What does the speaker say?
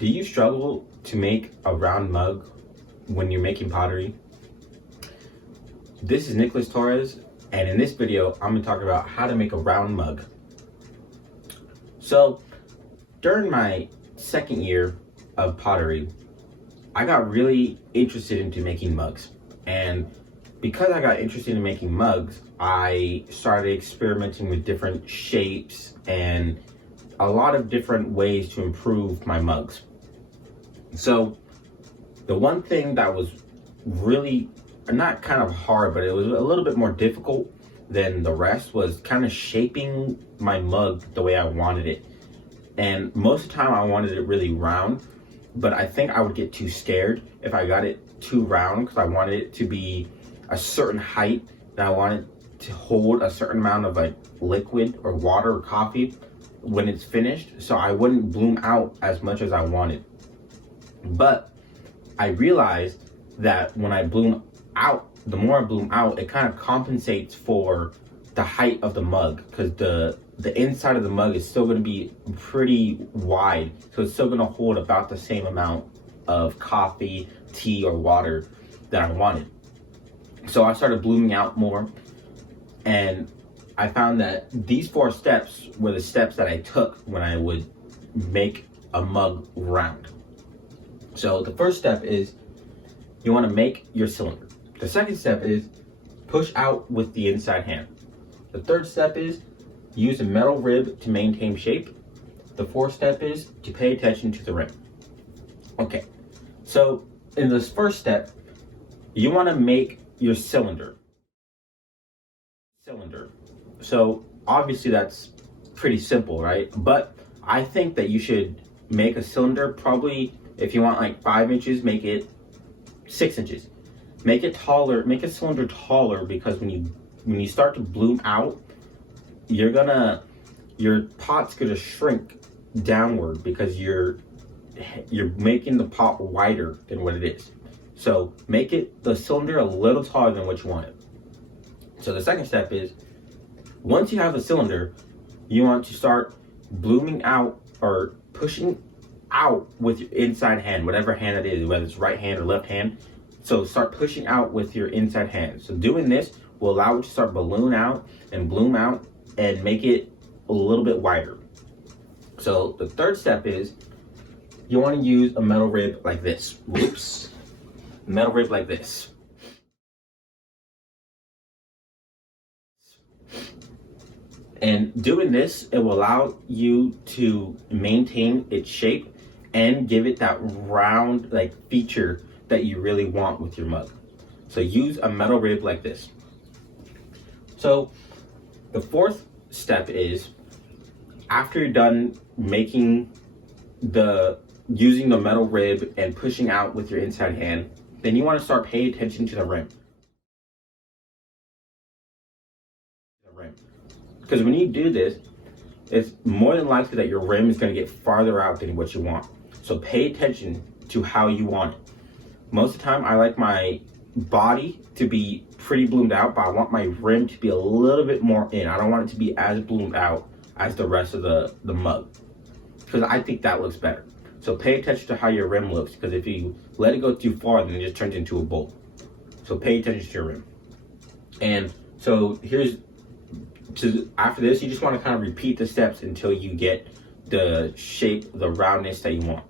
Do you struggle to make a round mug when you're making pottery? This is Nicholas Torres, and in this video, I'm gonna talk about how to make a round mug. So, during my second year of pottery, I got really interested into making mugs. And because I got interested in making mugs, I started experimenting with different shapes and a lot of different ways to improve my mugs. So the one thing that was really not kind of hard, but it was a little bit more difficult than the rest was kind of shaping my mug the way I wanted it. And most of the time I wanted it really round, but I think I would get too scared if I got it too round because I wanted it to be a certain height and I wanted to hold a certain amount of like liquid or water or coffee when it's finished, so I wouldn't bloom out as much as I wanted. But I realized that when I bloom out, the more I bloom out, it kind of compensates for the height of the mug, because the inside of the mug is still going to be pretty wide, so it's still going to hold about the same amount of coffee, tea, or water that I wanted. So I started blooming out more, and I found that these 4 steps were the steps that I took when I would make a mug round. So the first step is you want to make your cylinder. The second step is push out with the inside hand. The third step is use a metal rib to maintain shape. The fourth step is to pay attention to the rim. Okay, so in this first step, you want to make your cylinder. So obviously that's pretty simple, right? But I think that you should make a cylinder, probably if you want like 5 inches, make it 6 inches. Make it taller, make a cylinder taller, because when you start to bloom out, your pot's gonna shrink downward because you're making the pot wider than what it is. So make the cylinder a little taller than what you want it. So the second step is, once you have a cylinder, you want to start blooming out or pushing out with your inside hand, whatever hand it is, whether it's right hand or left hand. So start pushing out with your inside hand. So doing this will allow it to start balloon out and bloom out and make it a little bit wider. So the third step is you want to use a metal rib like this. Whoops. Metal rib like this. And doing this, it will allow you to maintain its shape and give it that round like feature that you really want with your mug. So use a metal rib like this. So the fourth step is, after you're done making using the metal rib and pushing out with your inside hand, then you want to start paying attention to the rim. Because when you do this, it's more than likely that your rim is going to get farther out than what you want. So pay attention to how you want it. Most of the time, I like my body to be pretty bloomed out, but I want my rim to be a little bit more in. I don't want it to be as bloomed out as the rest of the mug, because I think that looks better. So pay attention to how your rim looks, because if you let it go too far, then it just turns into a bowl. So pay attention to your rim. And so after this, you just want to kind of repeat the steps until you get the shape, the roundness that you want.